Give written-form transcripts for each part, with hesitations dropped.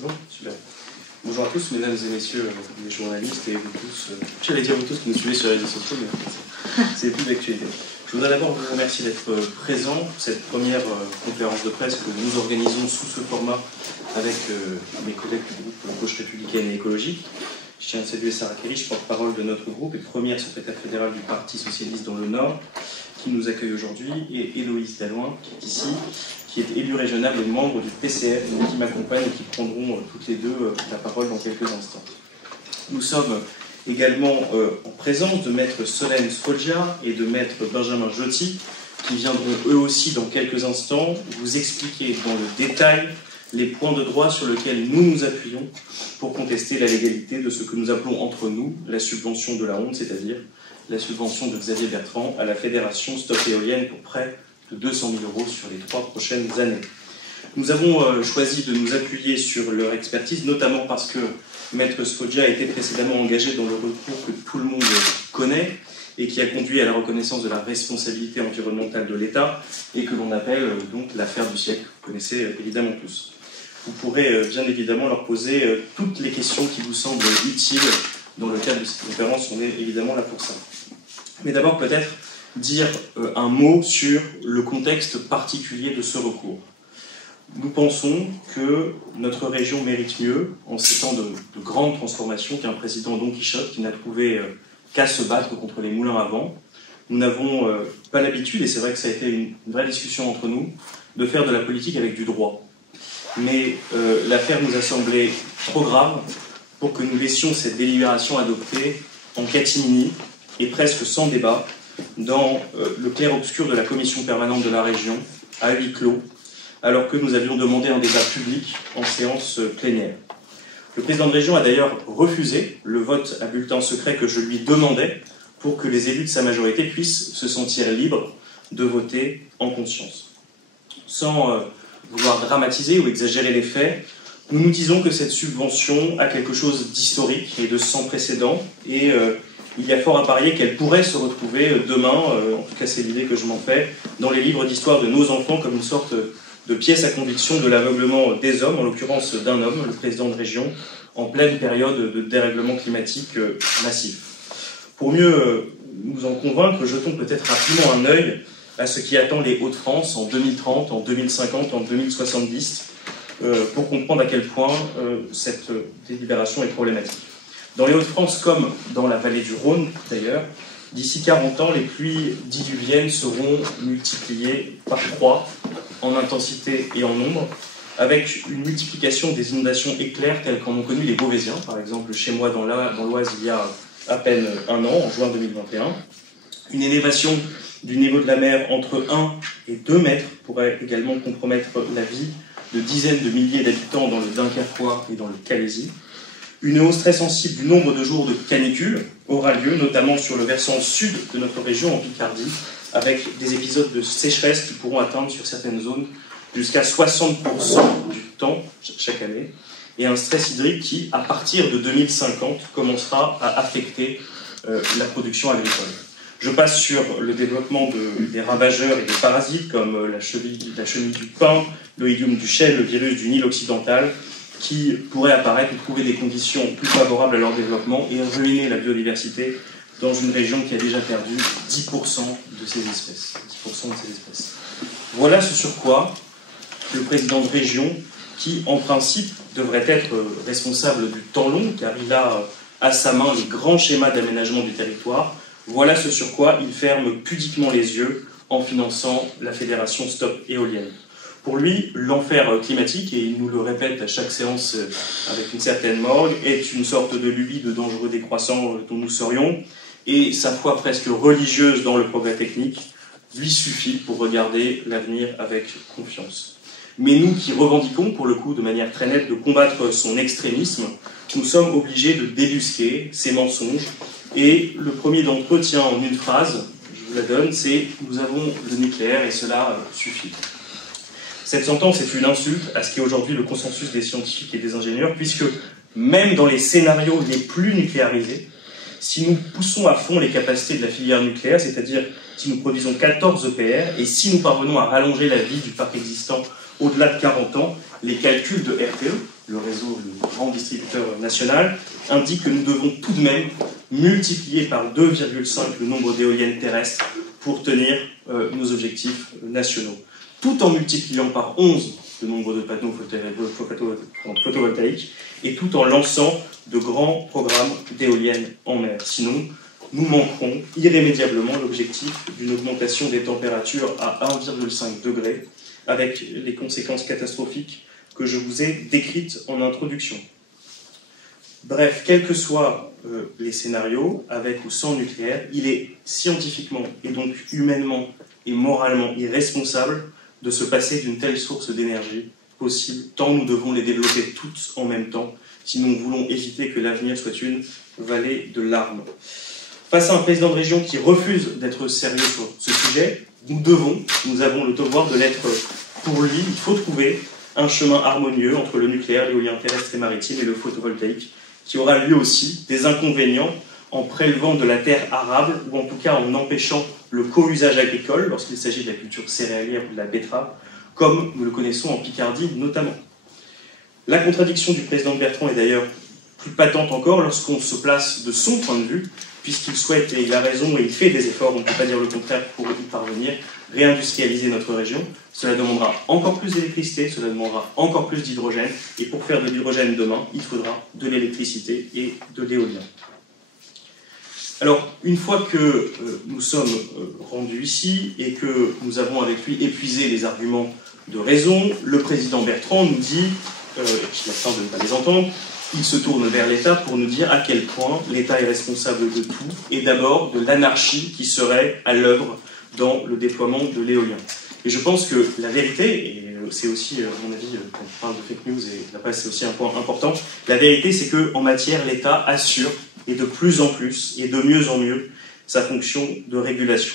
Bon, super. Bonjour à tous, mesdames et messieurs les journalistes et vous tous, j'allais dire vous tous qui nous suivez sur les réseaux sociaux, mais c'est plus d'actualité. Je voudrais d'abord vous remercier d'être présents pour cette première conférence de presse que nous organisons sous ce format avec mes collègues du groupe Gauche républicaine et écologique. Je tiens à saluer Sarah Kerich, porte-parole de notre groupe et première secrétaire fédérale du Parti socialiste dans le Nord, qui nous accueille aujourd'hui, et Héloïse Dalloin, qui est ici, qui est élue régionale et membre du PCF, qui m'accompagne et qui prendront toutes les deux la parole dans quelques instants. Nous sommes également en présence de maître Solène Sfoggia et de maître Benjamin Jotti, qui viendront eux aussi dans quelques instants vous expliquer dans le détail les points de droit sur lesquels nous nous appuyons pour contester la légalité de ce que nous appelons entre nous la subvention de la honte, c'est-à-dire la subvention de Xavier Bertrand à la Fédération Stop Éolienne pour près de 200 000 € sur les 3 prochaines années. Nous avons choisi de nous appuyer sur leur expertise, notamment parce que Maître Sfoggia a été précédemment engagé dans le recours que tout le monde connaît et qui a conduit à la reconnaissance de la responsabilité environnementale de l'État et que l'on appelle donc l'affaire du siècle. Vous connaissez évidemment tous. Vous pourrez bien évidemment leur poser toutes les questions qui vous semblent utiles dans le cadre de cette conférence. On est évidemment là pour ça. Mais d'abord peut-être dire un mot sur le contexte particulier de ce recours. Nous pensons que notre région mérite mieux, en ces temps de grande transformation, qu'un président Don Quichotte qui n'a trouvé qu'à se battre contre les moulins à vent. Nous n'avons pas l'habitude, et c'est vrai que ça a été une vraie discussion entre nous, de faire de la politique avec du droit. Mais l'affaire nous a semblé trop grave pour que nous laissions cette délibération adoptée en catimini et presque sans débat dans le clair-obscur de la commission permanente de la région, à huis clos, alors que nous avions demandé un débat public en séance plénière. Le président de région a d'ailleurs refusé le vote à bulletin secret que je lui demandais pour que les élus de sa majorité puissent se sentir libres de voter en conscience. Sans vouloir dramatiser ou exagérer les faits, nous nous disons que cette subvention a quelque chose d'historique et de sans précédent, et il y a fort à parier qu'elle pourrait se retrouver demain, en tout cas c'est l'idée que je m'en fais, dans les livres d'histoire de nos enfants comme une sorte de pièce à conviction de l'aveuglement des hommes, en l'occurrence d'un homme, le président de région, en pleine période de dérèglement climatique massif. Pour mieux nous en convaincre, jetons peut-être rapidement un œil à ce qui attend les Hauts-de-France en 2030, en 2050, en 2070, pour comprendre à quel point cette délibération est problématique. Dans les Hauts-de-France, comme dans la vallée du Rhône d'ailleurs, d'ici 40 ans, les pluies diluviennes seront multipliées par 3 en intensité et en nombre, avec une multiplication des inondations éclairs telles qu'en ont connu les Beauvaisiens, par exemple chez moi dans l'Oise il y a à peine un an, en juin 2021. Une élévation du niveau de la mer entre 1 et 2 mètres pourrait également compromettre la vie de dizaines de milliers d'habitants dans le Dunkerquois et dans le Calaisis. Une hausse très sensible du nombre de jours de canicule aura lieu, notamment sur le versant sud de notre région, en Picardie, avec des épisodes de sécheresse qui pourront atteindre sur certaines zones jusqu'à 60% du temps chaque année, et un stress hydrique qui, à partir de 2050, commencera à affecter la production agricole. Je passe sur le développement des ravageurs et des parasites comme la chenille du pin, l'oïdium du chêne, le virus du Nil occidental, qui pourraient apparaître ou trouver des conditions plus favorables à leur développement et ruiner la biodiversité dans une région qui a déjà perdu 10% de ses espèces. 10% de ses espèces. Voilà ce sur quoi le président de région, qui en principe devrait être responsable du temps long, car il a à sa main les grands schémas d'aménagement du territoire, voilà ce sur quoi il ferme pudiquement les yeux en finançant la Fédération Stop Éolienne. Pour lui, l'enfer climatique, et il nous le répète à chaque séance avec une certaine morgue, est une sorte de lubie de dangereux décroissant dont nous serions, et sa foi presque religieuse dans le progrès technique lui suffit pour regarder l'avenir avec confiance. Mais nous qui revendiquons, pour le coup, de manière très nette, de combattre son extrémisme, nous sommes obligés de débusquer ces mensonges, et le premier d'entre eux tient en une phrase, je vous la donne, c'est « nous avons le nucléaire et cela suffit ». Cette sentence est une insulte à ce qui est aujourd'hui le consensus des scientifiques et des ingénieurs, puisque même dans les scénarios les plus nucléarisés, si nous poussons à fond les capacités de la filière nucléaire, c'est-à-dire si nous produisons 14 EPR, et si nous parvenons à rallonger la vie du parc existant au-delà de 40 ans, les calculs de RTE, le réseau, le grand distributeur national, indique que nous devons tout de même multiplier par 2,5 le nombre d'éoliennes terrestres pour tenir nos objectifs nationaux, tout en multipliant par 11 le nombre de panneaux photovoltaïques et tout en lançant de grands programmes d'éoliennes en mer. Sinon, nous manquerons irrémédiablement l'objectif d'une augmentation des températures à 1,5 degré, avec les conséquences catastrophiques que je vous ai décrites en introduction. Bref, quels que soient les scénarios, avec ou sans nucléaire, il est scientifiquement et donc humainement et moralement irresponsable de se passer d'une telle source d'énergie possible, tant nous devons les développer toutes en même temps, si nous voulons éviter que l'avenir soit une vallée de larmes. Face à un président de région qui refuse d'être sérieux sur ce sujet, nous avons le devoir de l'être pour lui. Il faut trouver un chemin harmonieux entre le nucléaire, l'éolien terrestre et maritime et le photovoltaïque, qui aura lui aussi des inconvénients en prélevant de la terre arable, ou en tout cas en empêchant le co-usage agricole lorsqu'il s'agit de la culture céréalière ou de la betterave, comme nous le connaissons en Picardie notamment. La contradiction du président Bertrand est d'ailleurs plus patente encore lorsqu'on se place de son point de vue, puisqu'il souhaite, et il a raison, et il fait des efforts, on ne peut pas dire le contraire pour y parvenir, réindustrialiser notre région. Cela demandera encore plus d'électricité, cela demandera encore plus d'hydrogène, et pour faire de l'hydrogène demain, il faudra de l'électricité et de l'éolien. Alors, une fois que nous sommes rendus ici, et que nous avons avec lui épuisé les arguments de raison, le président Bertrand nous dit, et je m'attends de ne pas les entendre, il se tourne vers l'État pour nous dire à quel point l'État est responsable de tout, et d'abord de l'anarchie qui serait à l'œuvre dans le déploiement de l'éolien. Et je pense que la vérité, et c'est aussi, à mon avis, quand on parle de fake news et de la presse, c'est aussi un point important, la vérité c'est qu'en matière, l'État assure, et de plus en plus, et de mieux en mieux, sa fonction de régulation.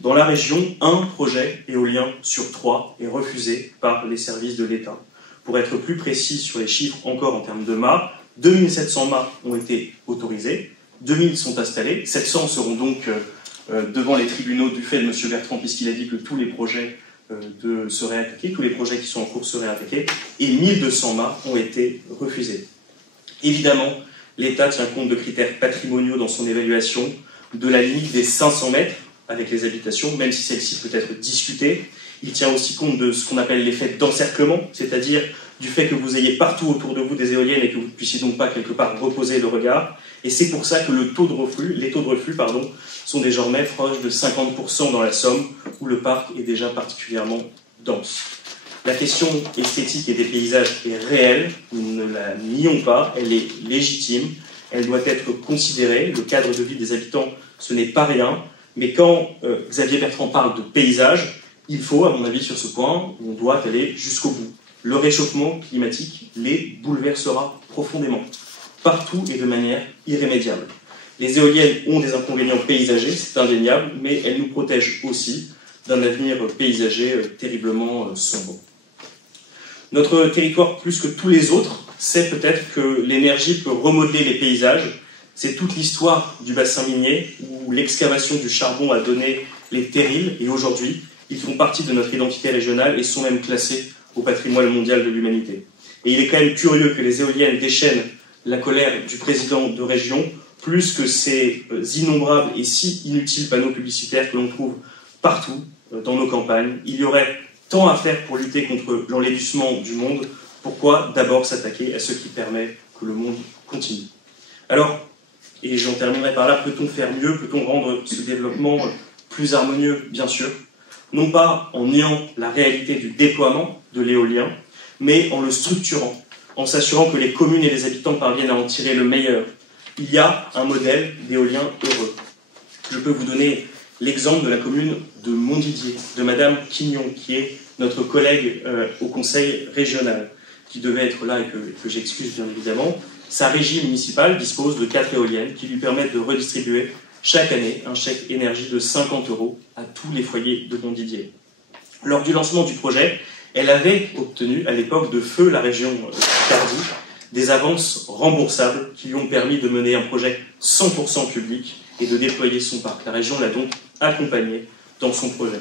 Dans la région, un projet éolien sur 3 est refusé par les services de l'État. Pour être plus précis sur les chiffres encore en termes de mâts, 2700 mâts ont été autorisés, 2000 sont installés, 700 seront donc devant les tribunaux du fait de M. Bertrand, puisqu'il a dit que tous les projets seraient attaqués, tous les projets qui sont en cours seraient attaqués, et 1200 mâts ont été refusés. Évidemment, l'État tient compte de critères patrimoniaux dans son évaluation, de la limite des 500 mètres avec les habitations, même si celle-ci peut être discutée. Il tient aussi compte de ce qu'on appelle l'effet d'encerclement, c'est-à-dire du fait que vous ayez partout autour de vous des éoliennes et que vous ne puissiez donc pas quelque part reposer le regard. Et c'est pour ça que les taux de reflux sont désormais proches de 50% dans la Somme, où le parc est déjà particulièrement dense. La question esthétique et des paysages est réelle, nous ne la nions pas, elle est légitime, elle doit être considérée. Le cadre de vie des habitants, ce n'est pas rien, mais quand Xavier Bertrand parle de paysage, il faut, à mon avis, sur ce point, on doit aller jusqu'au bout. Le réchauffement climatique les bouleversera profondément, partout et de manière irrémédiable. Les éoliennes ont des inconvénients paysagers, c'est indéniable, mais elles nous protègent aussi d'un avenir paysager terriblement sombre. Notre territoire, plus que tous les autres, sait peut-être que l'énergie peut remodeler les paysages. C'est toute l'histoire du bassin minier, où l'excavation du charbon a donné les terrils, et aujourd'hui, ils font partie de notre identité régionale et sont même classés au patrimoine mondial de l'humanité. Et il est quand même curieux que les éoliennes déchaînent la colère du président de région, plus que ces innombrables et si inutiles panneaux publicitaires que l'on trouve partout dans nos campagnes. Il y aurait tant à faire pour lutter contre l'enlaidissement du monde. Pourquoi d'abord s'attaquer à ce qui permet que le monde continue? Alors, et j'en terminerai par là, peut-on faire mieux? Peut-on rendre ce développement plus harmonieux? Bien sûr. Non pas en niant la réalité du déploiement de l'éolien, mais en le structurant, en s'assurant que les communes et les habitants parviennent à en tirer le meilleur. Il y a un modèle d'éolien heureux. Je peux vous donner l'exemple de la commune de Montdidier, de Madame Quignon, qui est notre collègue au conseil régional, qui devait être là et que j'excuse bien évidemment. Sa régie municipale dispose de 4 éoliennes qui lui permettent de redistribuer chaque année un chèque énergie de 50 € à tous les foyers de Montdidier. Lors du lancement du projet, elle avait obtenu à l'époque de feu la région Picardie des avances remboursables qui lui ont permis de mener un projet 100% public et de déployer son parc. La région l'a donc accompagnée dans son projet,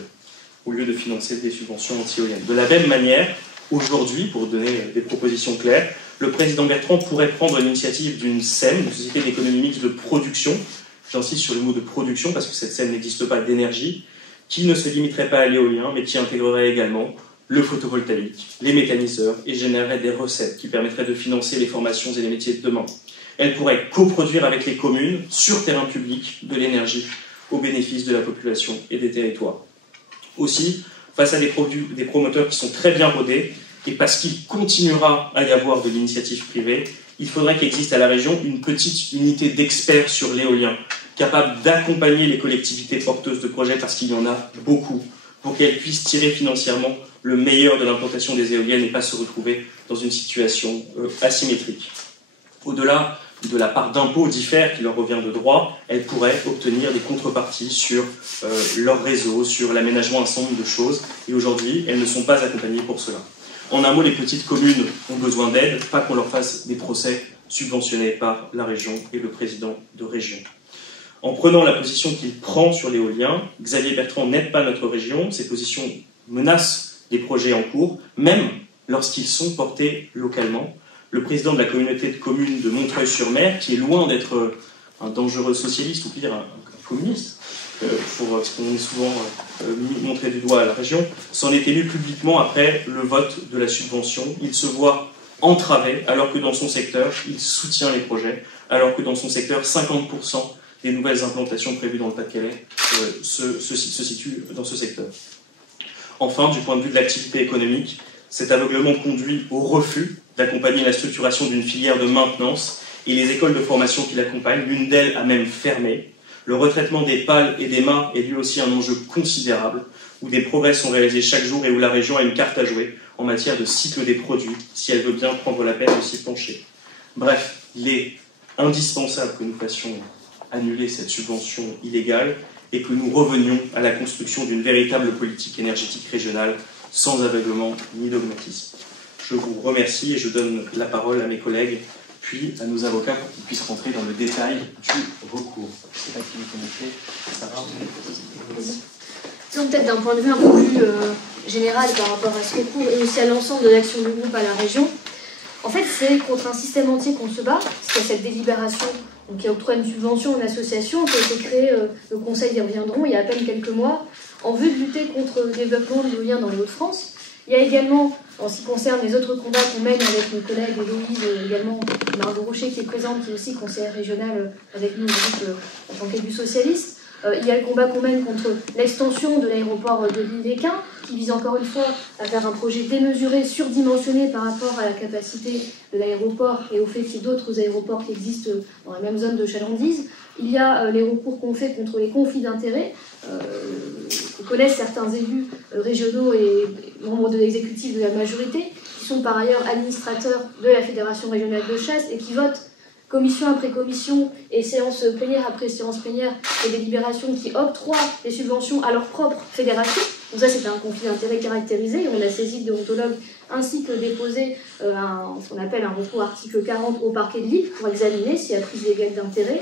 au lieu de financer des subventions anti-éoliennes. De la même manière, Aujourd'hui, pour donner des propositions claires, le président Bertrand pourrait prendre l'initiative d'une SEM, une société d'économie mixte de production, j'insiste sur le mot de production parce que cette SEM n'existe pas, d'énergie, qui ne se limiterait pas à l'éolien, mais qui intégrerait également le photovoltaïque, les méthaniseurs, et générerait des recettes qui permettraient de financer les formations et les métiers de demain. Elle pourrait coproduire avec les communes, sur terrain public, de l'énergie au bénéfice de la population et des territoires. Aussi, face à des promoteurs qui sont très bien rodés, et parce qu'il continuera à y avoir de l'initiative privée, il faudrait qu'existe à la région une petite unité d'experts sur l'éolien, capable d'accompagner les collectivités porteuses de projets, parce qu'il y en a beaucoup, pour qu'elles puissent tirer financièrement le meilleur de l'implantation des éoliennes et pas se retrouver dans une situation asymétrique. Au-delà de la part d'impôt diffère qui leur revient de droit, elles pourraient obtenir des contreparties sur leur réseau, sur l'aménagement d'un certain nombre de choses, et aujourd'hui, elles ne sont pas accompagnées pour cela. En un mot, les petites communes ont besoin d'aide, pas qu'on leur fasse des procès subventionnés par la région et le président de région. En prenant la position qu'il prend sur l'éolien, Xavier Bertrand n'aide pas notre région, ses positions menacent les projets en cours, même lorsqu'ils sont portés localement. Le président de la communauté de communes de Montreuil-sur-Mer, qui est loin d'être un dangereux socialiste, ou pire, un communiste, pour ce qu'on est souvent montré du doigt à la région, s'en est élu publiquement après le vote de la subvention. Il se voit entravé, alors que dans son secteur, il soutient les projets, alors que dans son secteur, 50% des nouvelles implantations prévues dans le Pas-de-Calais se situent dans ce secteur. Enfin, du point de vue de l'activité économique, cet aveuglement conduit au refus d'accompagner la structuration d'une filière de maintenance et les écoles de formation qui l'accompagnent, l'une d'elles a même fermé. Le retraitement des pales et des mâts est lui aussi un enjeu considérable, où des progrès sont réalisés chaque jour et où la région a une carte à jouer en matière de cycle des produits, si elle veut bien prendre la peine de s'y pencher. Bref, il est indispensable que nous fassions annuler cette subvention illégale et que nous revenions à la construction d'une véritable politique énergétique régionale sans aveuglement ni dogmatisme. Je vous remercie et je donne la parole à mes collègues, puis à nos avocats pour qu'ils puissent rentrer dans le détail du recours. C'est pas qui vous connaissez, Sarah. Disons peut-être d'un point de vue un peu plus général par rapport à ce recours et aussi à l'ensemble de l'action du groupe à la région. En fait, c'est contre un système entier qu'on se bat, c'est cette délibération qui octroie une subvention à une association qui a été créée, le Conseil y reviendront, il y a à peine quelques mois, en vue de lutter contre le développement de l'éolien dans les Hauts-de-France. Il y a également, en ce qui concerne les autres combats qu'on mène avec nos collègues Héloïse, également Margot Rocher qui est présente, qui est aussi conseillère régionale avec nous en tant qu'élu socialiste. Il y a le combat qu'on mène contre l'extension de l'aéroport de l'Île-des-Quins, qui vise encore une fois à faire un projet démesuré, surdimensionné par rapport à la capacité de l'aéroport et au fait qu'il y ait d'autres aéroports qui existent dans la même zone de chalandise. Il y a les recours qu'on fait contre les conflits d'intérêts, que connaissent certains élus régionaux et membres de l'exécutif de la majorité, qui sont par ailleurs administrateurs de la Fédération régionale de chasse et qui votent commission après commission et séance plénière après séance plénière et délibérations qui octroient des subventions à leur propre fédération. Donc ça, c'est un conflit d'intérêts caractérisé. On a saisi le déontologue ainsi que déposé ce qu'on appelle un recours article 40 au parquet de Lille pour examiner s'il y a prise légale d'intérêt.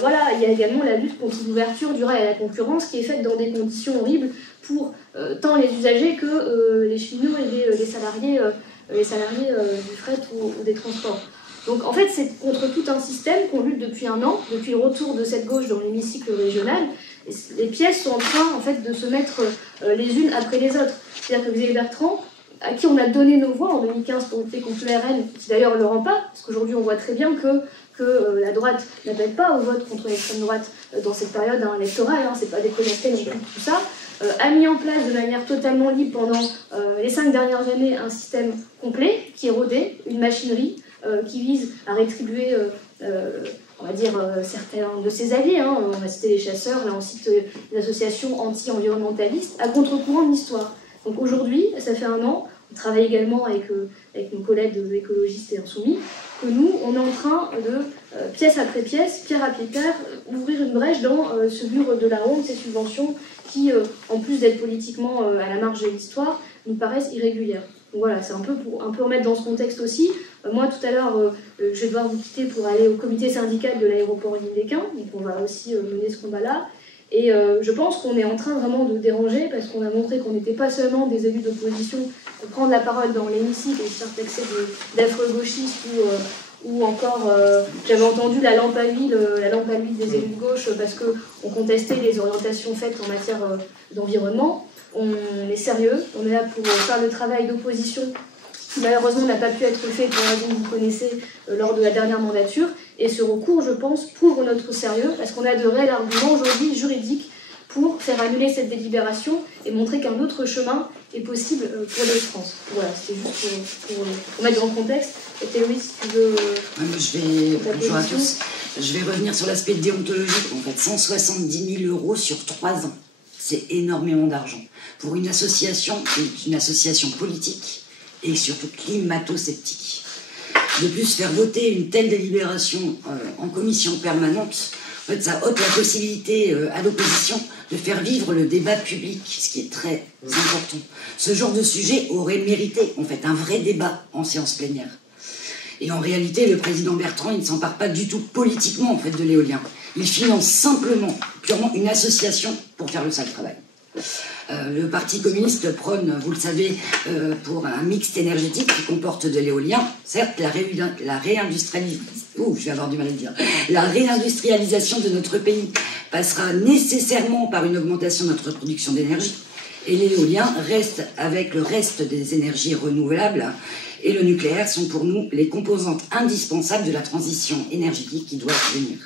Voilà, il y a également la lutte contre l'ouverture du rail à la concurrence qui est faite dans des conditions horribles pour tant les usagers que les cheminots et les salariés du fret ou des transports. Donc en fait, c'est contre tout un système qu'on lutte depuis un an, depuis le retour de cette gauche dans l'hémicycle régional. Et les pièces sont en train en fait, de se mettre les unes après les autres. C'est-à-dire que Xavier Bertrand, à qui on a donné nos voix en 2015 pour lutter contre le RN, qui d'ailleurs ne le rend pas, parce qu'aujourd'hui on voit très bien que la droite n'appelle pas au vote contre l'extrême droite dans cette période électorale, c'est pas déconnecté non plus tout ça, a mis en place de manière totalement libre pendant les 5 dernières années un système complet qui est rodé, une machinerie qui vise à rétribuer on va dire certains de ses alliés, on va citer les chasseurs, là on cite les associations anti-environnementalistes, à contre-courant de l'histoire. Donc aujourd'hui, ça fait un an, on travaille également avec nos collègues écologistes et insoumis, que nous, on est en train de, pièce après pièce, pierre après pierre, ouvrir une brèche dans ce mur de la honte, ces subventions qui, en plus d'être politiquement à la marge de l'histoire, nous paraissent irrégulières. Donc voilà, c'est un peu pour remettre dans ce contexte aussi. Moi, tout à l'heure, je vais devoir vous quitter pour aller au comité syndical de l'aéroport Île-des-Quins, donc on va aussi mener ce combat-là. Et je pense qu'on est en train vraiment de déranger parce qu'on a montré qu'on n'était pas seulement des élus d'opposition pour prendre la parole dans l'hémicycle et se faire taxer d'affreux gauchistes ou encore j'avais entendu la lampe à l'huile des élus de gauche parce qu'on contestait les orientations faites en matière d'environnement. On est sérieux, on est là pour faire le travail d'opposition qui malheureusement n'a pas pu être fait pour la raison que vous connaissez lors de la dernière mandature. Et ce recours, je pense, prouve notre sérieux parce qu'on a de réels arguments aujourd'hui juridiques pour faire annuler cette délibération et montrer qu'un autre chemin est possible pour les France. Voilà, c'est juste pour mettre dans le contexte. Et Théorie, si tu veux... Bonjour à tous. Je vais revenir sur l'aspect déontologique. En fait, 170 000 € sur 3 ans. C'est énormément d'argent. Pour une association politique et surtout climato-sceptique. De plus, faire voter une telle délibération en commission permanente, en fait, ça ôte la possibilité à l'opposition de faire vivre le débat public, ce qui est très important. Ce genre de sujet aurait mérité, en fait, un vrai débat en séance plénière. Et en réalité, le président Bertrand, il ne s'empare pas du tout politiquement, en fait, de l'éolien. Il finance simplement, purement une association pour faire le sale travail. Le Parti communiste prône, vous le savez, pour un mixte énergétique qui comporte de l'éolien. Certes, la réindustrialisation de notre pays passera nécessairement par une augmentation de notre production d'énergie. Et l'éolien reste, avec le reste des énergies renouvelables et le nucléaire, sont pour nous les composantes indispensables de la transition énergétique qui doit venir.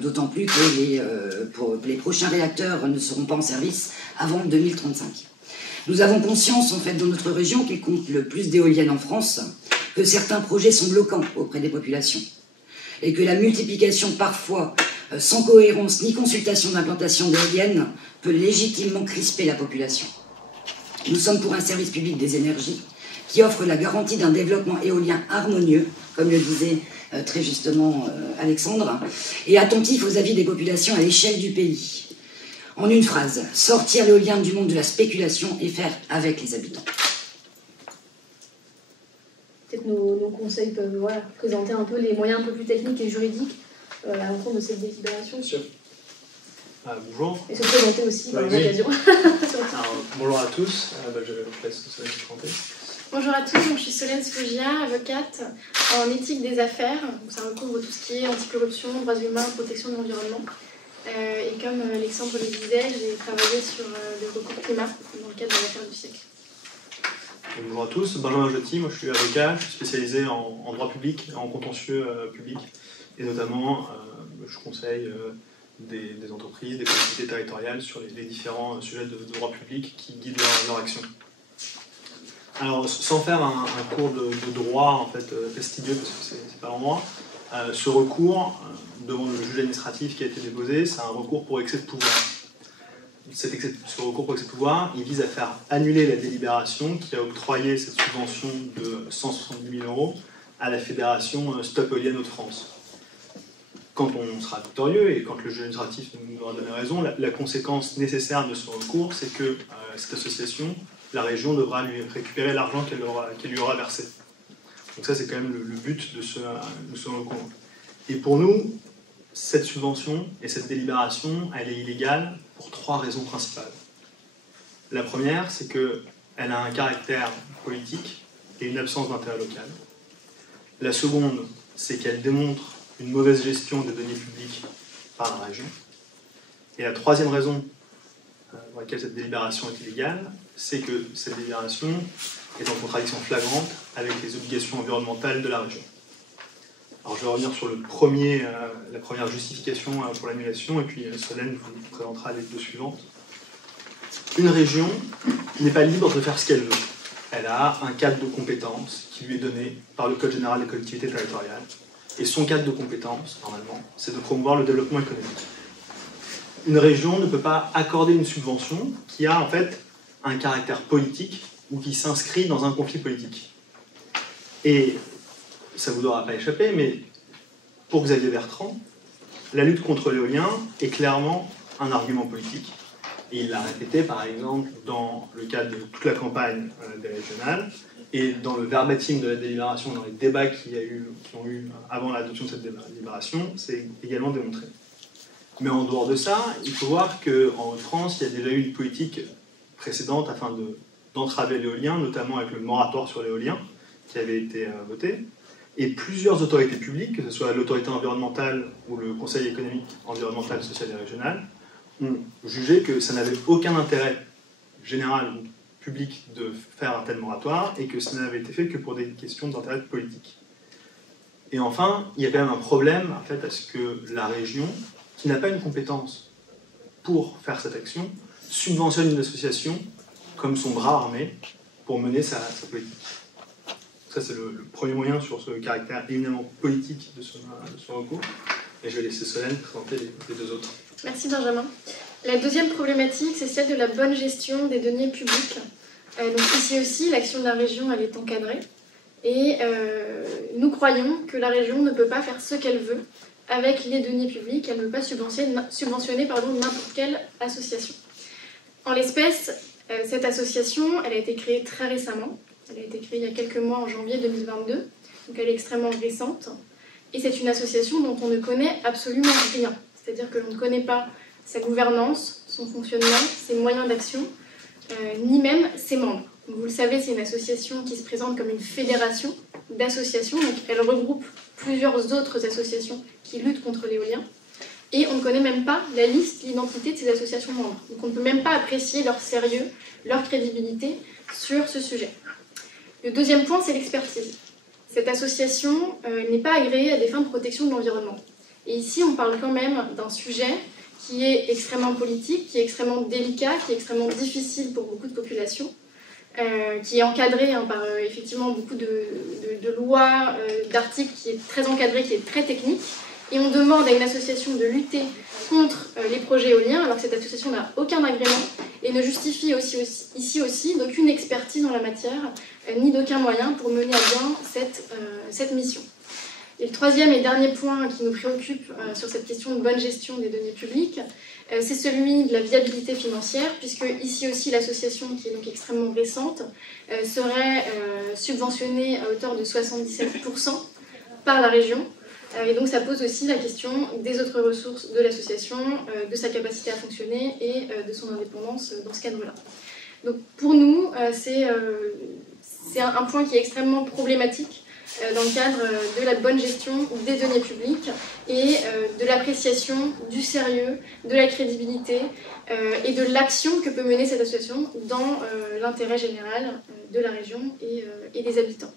D'autant plus que les prochains réacteurs ne seront pas en service avant 2035. Nous avons conscience, en fait, dans notre région, qu'il compte le plus d'éoliennes en France, que certains projets sont bloquants auprès des populations, et que la multiplication, parfois sans cohérence ni consultation d'implantation d'éoliennes, peut légitimement crisper la population. Nous sommes pour un service public des énergies qui offre la garantie d'un développement éolien harmonieux, comme le disait très justement Alexandre, et attentif aux avis des populations à l'échelle du pays. En une phrase, sortir l'éolien du monde de la spéculation et faire avec les habitants. Peut-être nos conseils peuvent présenter un peu les moyens un peu plus techniques et juridiques à l'encontre de cette délibération. Bien sûr. Bonjour. Et se présenter aussi dans l'occasion. Bonjour à tous. Je laisse Solène se présenter. Bonjour à tous, donc je suis Solène Sfougia, avocate en éthique des affaires. Donc ça recouvre tout ce qui est anticorruption, droits humains, protection de l'environnement. Et comme Alexandre le disait, j'ai travaillé sur le recours climat dans le cadre de l'affaire du siècle. Bonjour à tous, Benjamin Jotti, moi je suis avocat, je suis spécialisé en droit public, en contentieux public, et notamment je conseille des entreprises, des collectivités territoriales sur les différents sujets de droit public qui guident leur action. Alors, sans faire un cours de droit en fait fastidieux, parce que c'est pas l'endroit, ce recours devant le juge administratif qui a été déposé, c'est un recours pour excès de pouvoir. Ce recours pour excès de pouvoir, il vise à faire annuler la délibération qui a octroyé cette subvention de 170 000 € à la fédération Stop Éolienne Hauts-de-France. Quand on sera victorieux et quand le juge administratif nous aura donné raison, la conséquence nécessaire de ce recours, c'est que cette association, la région, devra lui récupérer l'argent qu'elle lui aura versé. Donc ça, c'est quand même le but de ce recours. Et pour nous, cette subvention et cette délibération, elle est illégale pour 3 raisons principales. La première, c'est qu'elle a un caractère politique et une absence d'intérêt local. La seconde, c'est qu'elle démontre une mauvaise gestion des deniers publics par la région. Et la troisième raison pour laquelle cette délibération est illégale, c'est que cette délibération est en contradiction flagrante avec les obligations environnementales de la région. Alors je vais revenir sur la première justification pour l'annulation, et puis Solène vous présentera les 2 suivantes. Une région n'est pas libre de faire ce qu'elle veut. Elle a un cadre de compétences qui lui est donné par le Code général des collectivités territoriales. Et son cadre de compétences, normalement, c'est de promouvoir le développement économique. Une région ne peut pas accorder une subvention qui a en fait un caractère politique ou qui s'inscrit dans un conflit politique. Et ça ne vous aura pas échappé, mais pour Xavier Bertrand, la lutte contre l'éolien est clairement un argument politique. Et il l'a répété, par exemple, dans le cadre de toute la campagne des régionales, et dans le verbatim de la délibération, dans les débats qui ont eu avant l'adoption de cette délibération, c'est également démontré. Mais en dehors de ça, il faut voir qu'en France, il y a déjà eu une politique précédente afin d'entraver l'éolien, notamment avec le moratoire sur l'éolien, qui avait été voté. Et plusieurs autorités publiques, que ce soit l'autorité environnementale ou le Conseil économique, environnemental, social et régional, ont jugé que ça n'avait aucun intérêt général ou public de faire un tel moratoire et que ça n'avait été fait que pour des questions d'intérêt politique. Et enfin, il y a quand même un problème en fait, à ce que la région, qui n'a pas une compétence pour faire cette action, subventionne une association comme son bras armé pour mener sa politique. Ça, c'est le premier moyen sur ce caractère éminemment politique de ce recours. Et je vais laisser Solène présenter les deux autres. Merci Benjamin. La deuxième problématique, c'est celle de la bonne gestion des deniers publics. Donc ici aussi, l'action de la région, elle est encadrée. Et nous croyons que la région ne peut pas faire ce qu'elle veut avec les deniers publics. Elle ne peut pas subventionner n'importe quelle association. En l'espèce, cette association, elle a été créée très récemment. Elle a été créée il y a quelques mois, en janvier 2022. Donc elle est extrêmement récente. Et c'est une association dont on ne connaît absolument rien. C'est-à-dire que l'on ne connaît pas sa gouvernance, son fonctionnement, ses moyens d'action, ni même ses membres. Donc, vous le savez, c'est une association qui se présente comme une fédération d'associations. Donc elle regroupe plusieurs autres associations qui luttent contre l'éolien. Et on ne connaît même pas la liste, l'identité de ces associations membres. Donc on ne peut même pas apprécier leur sérieux, leur crédibilité sur ce sujet. Le deuxième point, c'est l'expertise. Cette association n'est pas agréée à des fins de protection de l'environnement. Et ici, on parle quand même d'un sujet qui est extrêmement politique, qui est extrêmement délicat, qui est extrêmement difficile pour beaucoup de populations, qui est encadré par effectivement beaucoup de lois, d'articles, qui est très encadré, qui est très technique. Et on demande à une association de lutter contre les projets éoliens, alors que cette association n'a aucun agrément et ne justifie ici aussi d'aucune expertise en la matière, ni d'aucun moyen pour mener à bien cette mission. Et le troisième et dernier point qui nous préoccupe sur cette question de bonne gestion des deniers publics, c'est celui de la viabilité financière, puisque ici aussi l'association, qui est donc extrêmement récente, serait subventionnée à hauteur de 77% par la région. Et donc ça pose aussi la question des autres ressources de l'association, de sa capacité à fonctionner et de son indépendance dans ce cadre-là. Donc pour nous, c'est un point qui est extrêmement problématique dans le cadre de la bonne gestion des deniers publics et de l'appréciation du sérieux, de la crédibilité et de l'action que peut mener cette association dans l'intérêt général de la région et des habitants.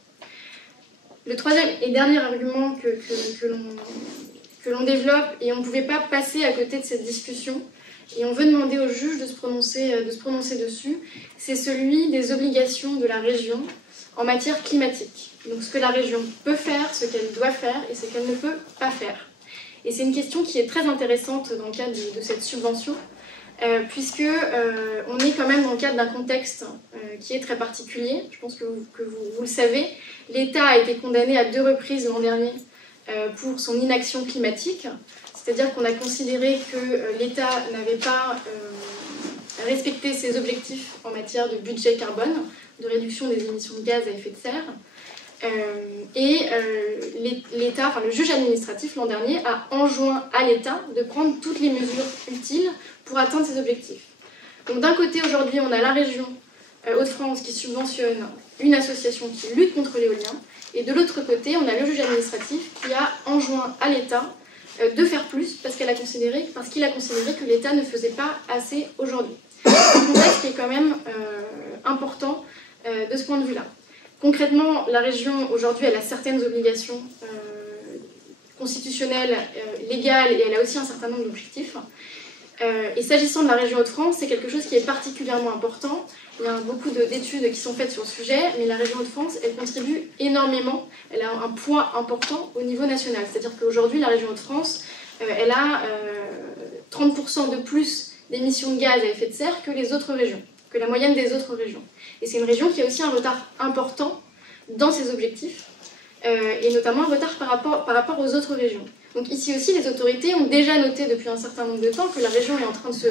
Le troisième et dernier argument que l'on développe, et on ne pouvait pas passer à côté de cette discussion, et on veut demander aux juges de se prononcer dessus, c'est celui des obligations de la région en matière climatique. Donc ce que la région peut faire, ce qu'elle doit faire et ce qu'elle ne peut pas faire. Et c'est une question qui est très intéressante dans le cadre de cette subvention, puisque on est quand même dans le cadre d'un contexte qui est très particulier. Je pense que vous le savez. L'État a été condamné à 2 reprises l'an dernier pour son inaction climatique, c'est-à-dire qu'on a considéré que l'État n'avait pas respecté ses objectifs en matière de budget carbone, de réduction des émissions de gaz à effet de serre. L'État, le juge administratif l'an dernier a enjoint à l'État de prendre toutes les mesures utiles pour atteindre ces objectifs. Donc d'un côté, aujourd'hui, on a la région Hauts-de-France qui subventionne une association qui lutte contre l'éolien, et de l'autre côté, on a le juge administratif qui a enjoint à l'État de faire plus parce qu'il a considéré que l'État ne faisait pas assez aujourd'hui. C'est un contexte qui est quand même important de ce point de vue-là. Concrètement, la région, aujourd'hui, elle a certaines obligations constitutionnelles, légales, et elle a aussi un certain nombre d'objectifs. Et s'agissant de la région Hauts-de-France, c'est quelque chose qui est particulièrement important. Il y a beaucoup d'études qui sont faites sur le sujet, mais la région Hauts-de-France, elle contribue énormément, elle a un poids important au niveau national. C'est-à-dire qu'aujourd'hui, la région Hauts-de-France, elle a 30% de plus d'émissions de gaz à effet de serre que les autres régions, que la moyenne des autres régions. Et c'est une région qui a aussi un retard important dans ses objectifs, et notamment un retard par rapport aux autres régions. Donc ici aussi, les autorités ont déjà noté depuis un certain nombre de temps que la région est en train de se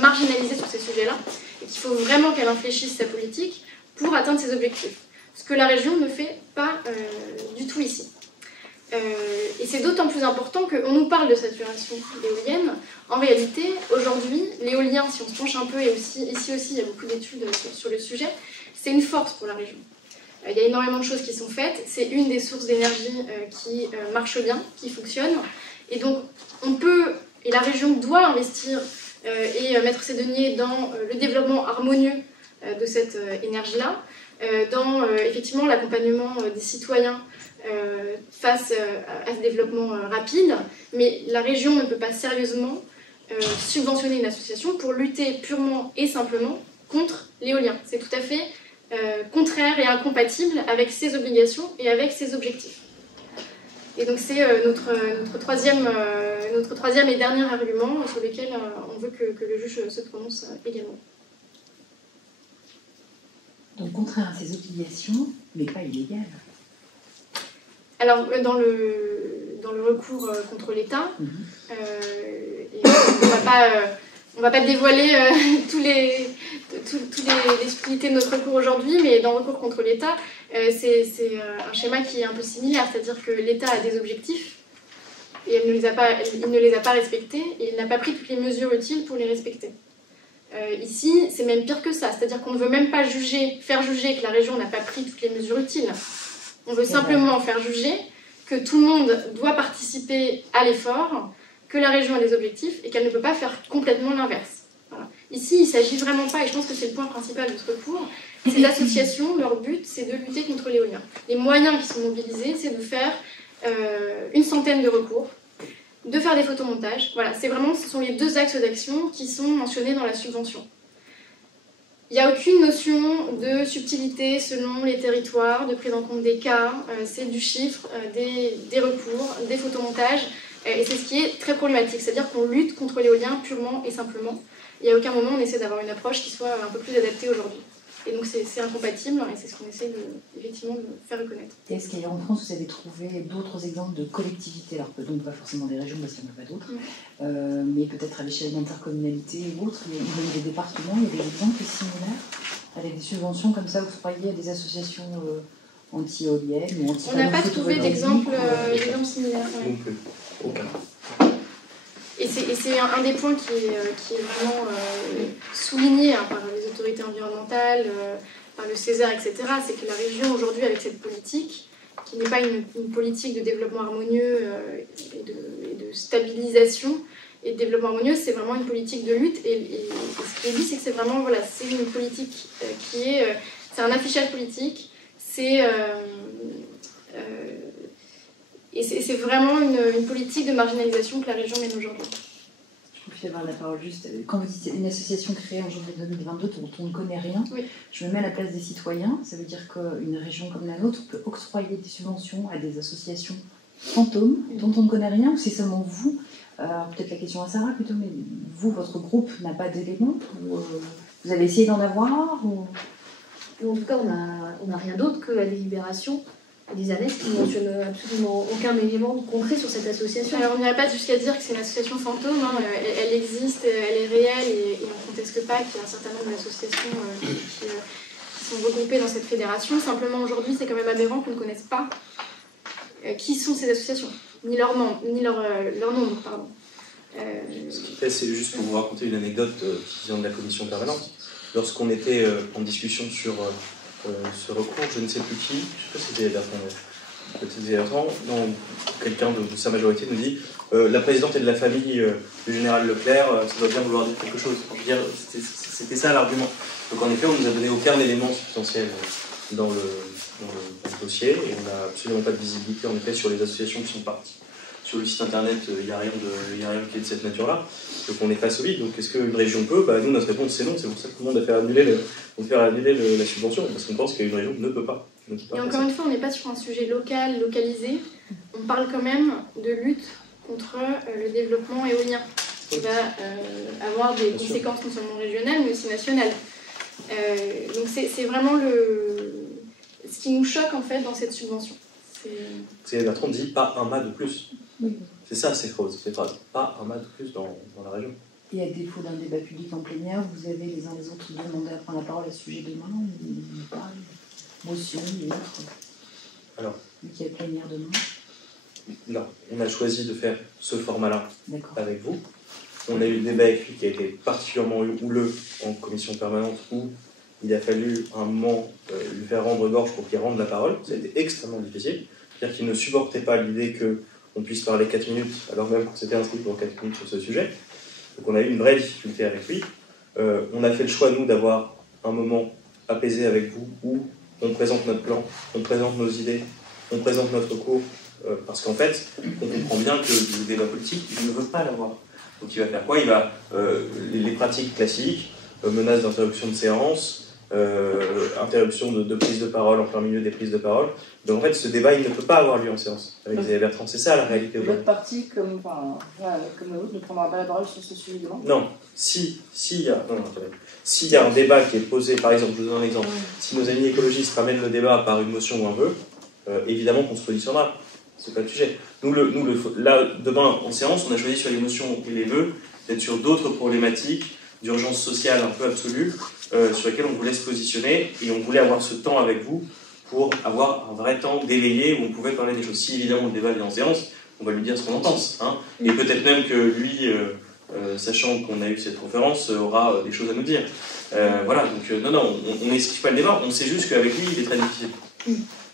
marginaliser sur ces sujets-là, et qu'il faut vraiment qu'elle infléchisse sa politique pour atteindre ses objectifs. Ce que la région ne fait pas du tout ici. Et c'est d'autant plus important qu'on nous parle de saturation d'éoliennes. En réalité, aujourd'hui, l'éolien, si on se penche un peu, et aussi, ici aussi il y a beaucoup d'études sur le sujet, c'est une force pour la région. Il y a énormément de choses qui sont faites, c'est une des sources d'énergie qui marche bien, qui fonctionne. Et donc, on peut, et la région doit investir et mettre ses deniers dans le développement harmonieux de cette énergie-là, dans effectivement l'accompagnement des citoyens face à ce développement rapide, mais la région ne peut pas sérieusement subventionner une association pour lutter purement et simplement contre l'éolien. C'est tout à fait contraire et incompatible avec ses obligations et avec ses objectifs. Et donc c'est notre troisième et dernier argument sur lequel on veut que le juge se prononce également. Donc contraire à ses obligations, mais pas illégal. Alors dans le recours contre l'État, on va pas dévoiler tous les subtilités de notre recours aujourd'hui, mais dans le recours contre l'État, c'est un schéma qui est un peu similaire, c'est-à-dire que l'État a des objectifs et il ne les a pas respectés et il n'a pas pris toutes les mesures utiles pour les respecter. Ici, c'est même pire que ça, c'est-à-dire qu'on ne veut même pas faire juger que la région n'a pas pris toutes les mesures utiles. On veut simplement faire juger que tout le monde doit participer à l'effort, que la région a des objectifs et qu'elle ne peut pas faire complètement l'inverse. Voilà. Ici, il ne s'agit vraiment pas, et je pense que c'est le point principal de ce recours, ces associations, leur but, c'est de lutter contre l'éolien. Les moyens qui sont mobilisés, c'est de faire une centaine de recours, de faire des photomontages. Voilà, ce sont les deux axes d'action qui sont mentionnés dans la subvention. Il n'y a aucune notion de subtilité selon les territoires, de prise en compte des cas, c'est du chiffre, des recours, des photomontages, et c'est ce qui est très problématique, c'est-à-dire qu'on lutte contre l'éolien purement et simplement, et à aucun moment on essaie d'avoir une approche qui soit un peu plus adaptée aujourd'hui. Et donc c'est incompatible, et c'est ce qu'on essaie effectivement de faire reconnaître. Et est-ce qu'ailleurs en France, vous avez trouvé d'autres exemples de collectivités, alors donc pas forcément des régions, parce qu'il n'y en a pas d'autres, mais peut-être à l'échelle d'intercommunalité ou autres, il y a des départements, il y a des exemples similaires, avec des subventions comme ça octroyées à des associations anti-éoliennes ou anti-panneaux. On n'a pas trouvé d'exemple similaire. Non plus, aucun. Et c'est un des points qui est vraiment souligné par les autorités environnementales, par le César, etc. C'est que la région aujourd'hui, avec cette politique, qui n'est pas une politique de développement harmonieux et de stabilisation et de développement harmonieux, c'est vraiment une politique de lutte. Et ce qui est dit, c'est que c'est vraiment, voilà, c'est une politique c'est un affichage politique, et c'est vraiment une politique de marginalisation que la région mène aujourd'hui. Je profite d'avoir la parole juste. Quand vous dites une association créée en janvier 2022 dont on ne connaît rien, oui. Je me mets à la place des citoyens. Ça veut dire qu'une région comme la nôtre peut octroyer des subventions à des associations fantômes dont on ne connaît rien, ou c'est seulement vous, peut-être la question à Sarah plutôt, mais vous, votre groupe n'a pas d'éléments, ou vous avez essayé d'en avoir ou... En tout cas, on n'a rien d'autre que la délibération des annexes qui ne mentionnent absolument aucun élément concret sur cette association. Alors on n'irait pas jusqu'à dire que c'est une association fantôme, hein. Elle existe, elle est réelle et on ne conteste pas qu'il y a un certain nombre d'associations qui sont regroupées dans cette fédération. Simplement aujourd'hui c'est quand même aberrant qu'on ne connaisse pas qui sont ces associations, ni leur nombre. Pardon. Ce qui fait, c'est juste pour vous raconter une anecdote qui vient de la commission permanente. Lorsqu'on était en discussion sur ce recours, je ne sais plus qui, je ne sais pas si c'était Bertrand, non, quelqu'un de sa majorité nous dit la présidente est de la famille du général Leclerc, ça doit bien vouloir dire quelque chose. Je veux dire, c'était ça l'argument. Donc en effet, on ne nous a donné aucun élément substantiel dans le dossier et on n'a absolument pas de visibilité en effet sur les associations qui sont parties. Sur le site internet, il n'y a rien qui est de cette nature-là. Donc on est face au vide. Donc est-ce qu'une région peut ? Nous, notre réponse c'est non. C'est pour ça que tout le monde a fait annuler la subvention, parce qu'on pense qu'une région ne peut pas. Et encore une fois, on n'est pas sur un sujet localisé. On parle quand même de lutte contre le développement éolien, qui va avoir des conséquences non seulement régionales, mais aussi nationales. Donc c'est vraiment ce qui nous choque en fait dans cette subvention. Bertrand dit pas un mât de plus. Oui. C'est ça ces phrases. Pas un mât de plus dans la région. Et à défaut d'un débat public en plénière, vous avez les uns les autres demandé à prendre la parole à ce sujet demain, ou pas, motion ou autre. Alors, vu qu'il y a plénière demain. Non, on a choisi de faire ce format-là D'accord. avec vous. On a eu le débat écrit qui a été particulièrement houleux en commission permanente où il a fallu un moment lui faire rendre gorge pour qu'il rende la parole. Ça a été extrêmement difficile. C'est-à-dire qu'il ne supportait pas l'idée qu'on puisse parler 4 minutes alors même qu'on s'était inscrit pour 4 minutes sur ce sujet. Donc on a eu une vraie difficulté avec lui. On a fait le choix, nous, d'avoir un moment apaisé avec vous où on présente notre plan, on présente nos idées, on présente notre cours, parce qu'en fait, on comprend bien que le débat politique, il ne veut pas l'avoir. Donc il va faire quoi? Il va les pratiques classiques, menaces d'interruption de séance, interruption de prise de parole en plein milieu des prises de parole. Donc en fait, ce débat, il ne peut pas avoir lieu en séance avec Xavier Bertrand. C'est ça la réalité aujourd'hui. Votre parti, comme le vôtre, ne prendra pas la parole sur ce sujet demain? Non. S'il y a un débat qui est posé, par exemple, je vous donne un exemple, si nos amis écologistes ramènent le débat par une motion ou un vœu, évidemment qu'on se positionnera. C'est pas le sujet. Là, demain, en séance, on a choisi sur les motions et les vœux d'être sur d'autres problématiques d'urgence sociale un peu absolue sur lesquelles on voulait se positionner et on voulait avoir ce temps avec vous pour avoir un vrai temps d'éveiller où on pouvait parler des choses. Si évidemment le débat vient en séance, on va lui dire ce qu'on en pense. Hein. Et peut-être même que lui, sachant qu'on a eu cette conférence, aura des choses à nous dire. Voilà, donc non, on n'esquive pas le débat, on sait juste qu'avec lui, il est très difficile.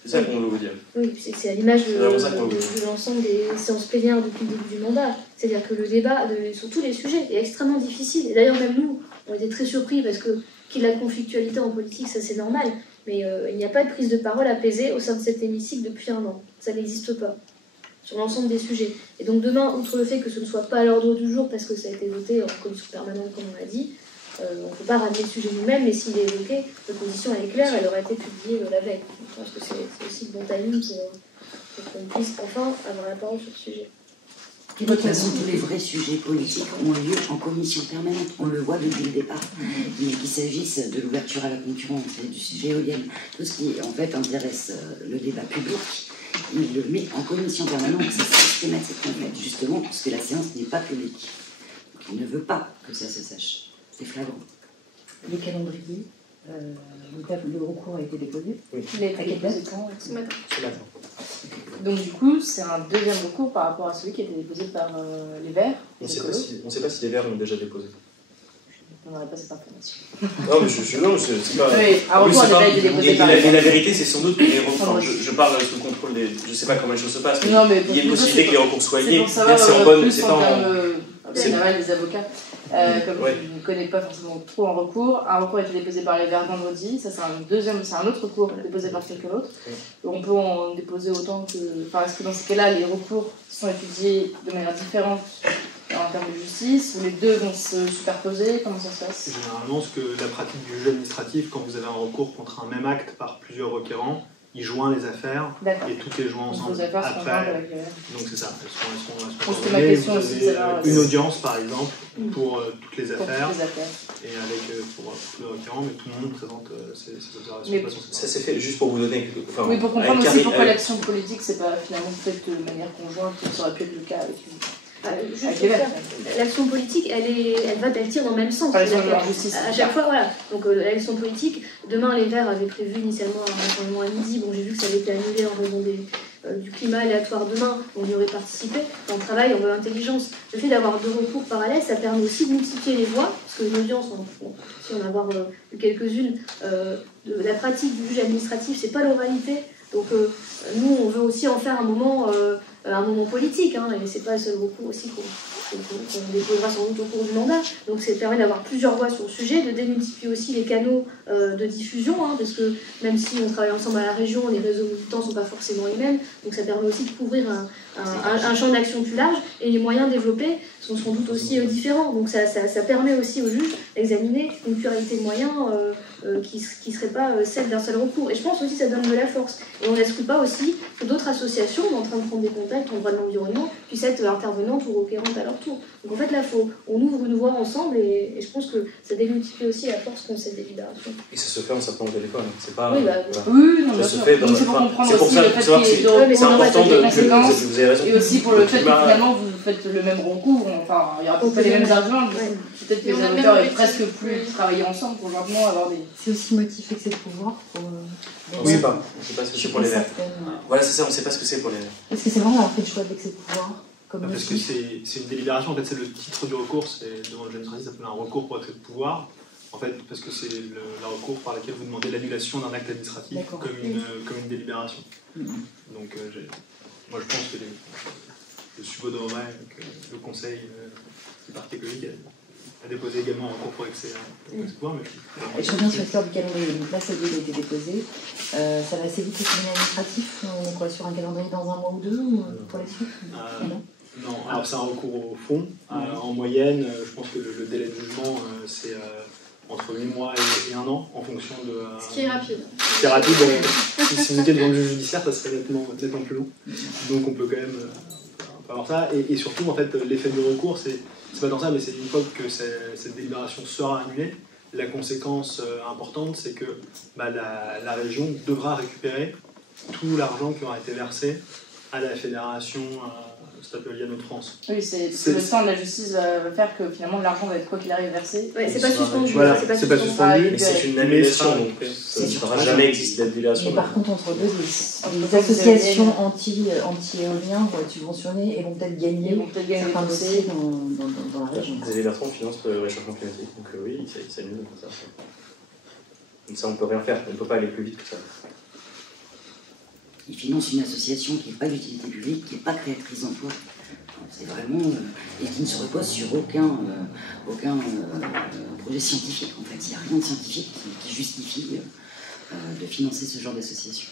C'est ça qu'on veut vous dire. Oui, c'est à l'image de l'ensemble des séances plénières depuis le début du mandat. C'est-à-dire que le débat sur tous les sujets est extrêmement difficile. Et d'ailleurs, même nous, on était très surpris parce que qu'il y ait de la conflictualité en politique, ça c'est normal. Mais il n'y a pas de prise de parole apaisée au sein de cet hémicycle depuis un an. Ça n'existe pas. Sur l'ensemble des sujets. Et donc demain, outre le fait que ce ne soit pas à l'ordre du jour parce que ça a été voté en commission permanente, comme on l'a dit, on ne peut pas ramener le sujet nous-mêmes, mais s'il est évoqué, notre position est claire, elle aurait été publiée la veille. Donc, je pense que c'est aussi le bon timing pour qu'on puisse enfin avoir la parole sur ce sujet. De toute façon, tous les vrais sujets politiques ont lieu en commission permanente. On le voit depuis le départ. Mais qu'il s'agisse de l'ouverture à la concurrence et du sujet éolien, tout ce qui en fait intéresse le débat public, il le met en commission permanente. C'est systématique en fait, justement, parce que la séance n'est pas publique. Donc, il ne veut pas que ça se sache. C'est flagrant. Le calendrier, le recours a été déposé. Oui. Il a été déposé Ce matin. Ce matin. Donc du coup, c'est un deuxième recours par rapport à celui qui a été déposé par les Verts. On ne sait pas si les Verts l'ont déjà déposé. On n'aurait pas cette information. Non, mais c'est pas. Oui, un recours a déjà été déposé par les Et Verts. la vérité, c'est sans doute que les recours. Je parle sous le contrôle des. Je ne sais pas comment les choses se passent, mais Non, mais il y a une possibilité que les recours soient liés. C'est pour savoir C'est en bonne. plus C'est en pas en. termes d'aval des avocats. Comme je ne connais pas forcément trop en recours, un recours a été déposé par les Verts vendredi, ça c'est un autre recours déposé par quelqu'un d'autre. On peut en déposer autant que. Enfin, est-ce que dans ce cas-là, les recours sont étudiés de manière différente en termes de justice, ou les deux vont se superposer? Comment ça se passe? Généralement, ce que la pratique du juge administratif, quand vous avez un recours contre un même acte par plusieurs requérants, il joint les affaires et tout est joint ensemble. Les affaires sont jointes avec Donc c'est ça. C'était ma question aussi. Vous avez une audience par exemple pour toutes les affaires. Toutes les affaires. Et avec pour tous les requérants, mais tout le monde présente ses observations. Mais Ça s'est fait juste pour vous donner. Enfin, oui, pour comprendre aussi pourquoi l'action politique, c'est pas finalement peut-être de manière conjointe, comme ça aurait pu être le cas avec l'action politique, elle va bâtir dans le même sens. Par exemple, en justice. À chaque fois, voilà. Donc l'action politique, demain les Verts avaient prévu initialement un rassemblement à midi. Bon, j'ai vu que ça avait été annulé en raison du climat aléatoire demain. On y aurait participé. On travaille, on veut l'intelligence. Le fait d'avoir deux recours parallèles, ça permet aussi de multiplier les voix, parce que une audience, si on en avoir eu quelques-unes, de la pratique du juge administratif, c'est pas l'oralité. Donc nous, on veut aussi en faire un moment politique, hein, et c'est pas le seul recours aussi qu'on déposera sans doute au cours du mandat. Donc ça permet d'avoir plusieurs voix sur le sujet, de démultiplier aussi les canaux de diffusion, hein, parce que même si on travaille ensemble à la région, les réseaux militants ne sont pas forcément les mêmes, donc ça permet aussi de couvrir un champ d'action plus large, et les moyens développés sont sans doute aussi différents. Donc ça permet aussi aux juges d'examiner une pluralité de moyens qui ne serait pas celle d'un seul recours. Et je pense aussi que ça donne de la force. Et on n'exclut pas aussi que d'autres associations en train de prendre des contacts en droit de l'environnement puissent être intervenantes ou requérantes à leur tour. Donc en fait là, on ouvre une voie ensemble, et je pense que ça démultiplie aussi la force qu'ont ces délibérations. Et ça se fait en s'appelant au téléphone. C'est pas. Oui, oui, non, ça bien se sûr. fait dans Donc c'est pour comprendre aussi le fait qu'il y ait c'est important de. Vous avez raison. et aussi pour le fait que finalement vous faites le même recours. Enfin, il n'y aura pas les mêmes arguments. Peut-être que les avocats auraient presque plus travaillé ensemble pour justement avoir des C'est aussi motif excès de pouvoir pour... On ne sait pas. On ne sait pas ce que c'est pour les Verts. Voilà, c'est ça, on ne sait pas ce que c'est pour les Verts. Est-ce que c'est vraiment avoir fait le choix de l'excès de pouvoir comme parce que c'est une délibération, en fait, c'est le titre du recours, c'est devant le jeune ça s'appelle un recours pour excès de pouvoir. En fait, parce que c'est le recours par lequel vous demandez l'annulation d'un acte administratif comme une délibération. Donc, moi, je pense que je subordonnerais que le Conseil du Parti écologique a déposé également un recours pour excès de pouvoir. Et je reviens sur l'histoire du calendrier. Donc là, ça a été déposé. Ça va assez vite au tribunal administratif. On est quoi, sur un calendrier dans un mois ou deux pour la suite Non, alors c'est un recours au fond. En moyenne, je pense que le délai de jugement, c'est entre 8 mois et 1 an, en fonction de... Ce qui est rapide. Ce qui est rapide, si vous étiez devant le juge judiciaire, ça serait nettement plus long. Donc on peut quand même avoir ça. Et surtout, en fait, l'effet du recours, c'est pas dans ça, mais c'est une fois que cette délibération sera annulée, la conséquence importante, c'est que la région devra récupérer tout l'argent qui aura été versé à la fédération éolienne Hauts-de-France. Oui, c'est le temps de la justice va faire que finalement l'argent va être quoi qu'il arrive versé. Ouais, c'est pas suspendu. Voilà, c'est pas suspendu. Mais c'est une annulation, donc ça ne pourra jamais exister d'annulation. Mais par contre, entre deux, les associations anti-éoliens vont être subventionnées et vont peut-être gagner certains dossiers dans la région. Les Bertrand financent le réchauffement climatique, donc oui, ils s'annulent comme ça. Donc ça, on ne peut rien faire, on ne peut pas aller plus vite que ça. Ils financent une association qui n'est pas d'utilité publique, qui n'est pas créatrice d'emploi. C'est vraiment... et qui ne se repose sur aucun projet scientifique, en fait. Il n'y a rien de scientifique qui justifie de financer ce genre d'association.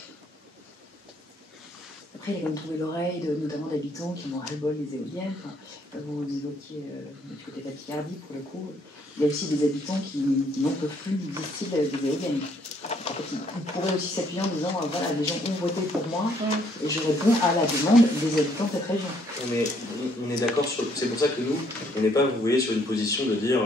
Après, il a quand même trouvé l'oreille, notamment d'habitants qui ont ras-le-bol des éoliennes. Enfin, vous évoquiez du côté de la Picardie, pour le coup. Il y a aussi des habitants qui n'en peuvent plus, disent-ils, des éoliennes. En fait, ils pourraient aussi s'appuyer en disant voilà, les gens ont voté pour moi et je réponds à la demande des habitants de cette région. On est d'accord sur. C'est pour ça que nous, on n'est pas, vous voyez, sur une position de dire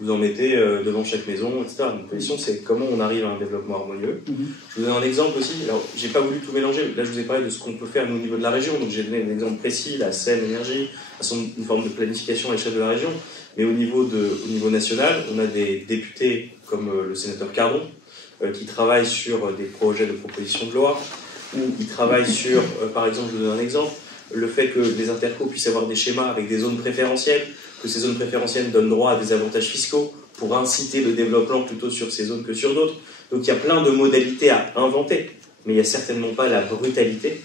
vous en mettez devant chaque maison, etc. Notre position, c'est comment on arrive à un développement harmonieux. Je vous donne un exemple aussi. Alors, j'ai pas voulu tout mélanger. Là, je vous ai parlé de ce qu'on peut faire nous, au niveau de la région. Donc, j'ai donné un exemple précis, la Seine Énergie, une forme de planification à l'échelle de la région. Mais au niveau national, on a des députés comme le sénateur Cardon, qui travaillent sur des projets de proposition de loi, ou ils travaillent sur, par exemple, je vous donne un exemple, le fait que les intercos puissent avoir des schémas avec des zones préférentielles, que ces zones préférentielles donnent droit à des avantages fiscaux pour inciter le développement plutôt sur ces zones que sur d'autres. Donc il y a plein de modalités à inventer, mais il n'y a certainement pas la brutalité.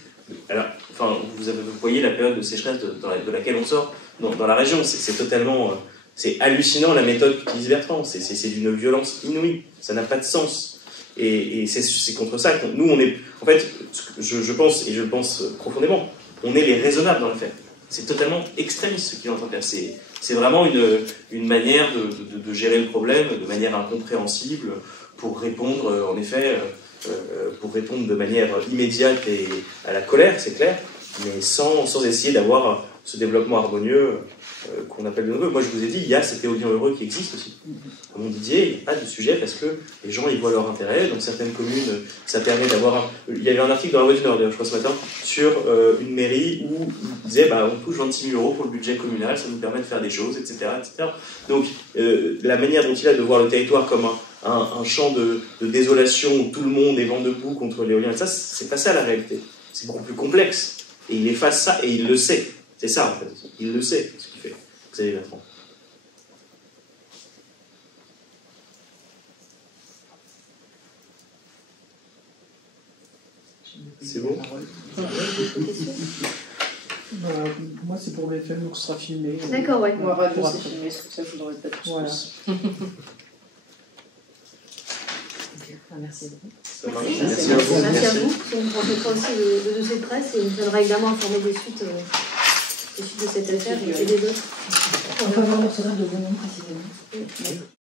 Alors, enfin, vous voyez la période de sécheresse de laquelle on sort dans la région, c'est totalement... c'est hallucinant la méthode qu'utilise Bertrand, c'est d'une violence inouïe, ça n'a pas de sens. Et c'est contre ça que nous, on est... En fait, je pense, et je le pense profondément, on est les raisonnables dans l'affaire. C'est totalement extrémiste ce qu'il est en train de faire. C'est vraiment une manière de gérer le problème de manière incompréhensible pour répondre, en effet, pour répondre de manière immédiate et à la colère, c'est clair, mais sans essayer d'avoir ce développement harmonieux qu'on appelle de heureux. Moi, je vous ai dit, il y a cet éolien heureux qui existe aussi. Comme on disait, il n'y a pas de sujet parce que les gens y voient leur intérêt. Dans certaines communes, ça permet d'avoir... Il y avait un article dans la Voix du Nord, d'ailleurs, je crois, ce matin, sur une mairie où il disait on touche 26 000 € pour le budget communal, ça nous permet de faire des choses, etc. etc. Donc, la manière dont il a de voir le territoire comme un champ de désolation où tout le monde est vent debout contre l'éolien, ça, c'est pas ça la réalité. C'est beaucoup plus complexe. Et il efface ça et il le sait. C'est ça, en fait. Il le sait, ce qu'il fait. Xavier Bertrand. C'est bon? Moi, c'est pour BFM, donc ce sera filmé. D'accord, ouais. Moi, radio, c'est filmé, c'est pour ça que je vous embête pas tous. Voilà. Merci beaucoup. Merci à vous. Merci à vous. On rencontrera aussi le dossier de presse et on viendra également informer des suites de cette affaire et des autres. On peut avoir le salaire de vos noms précisément.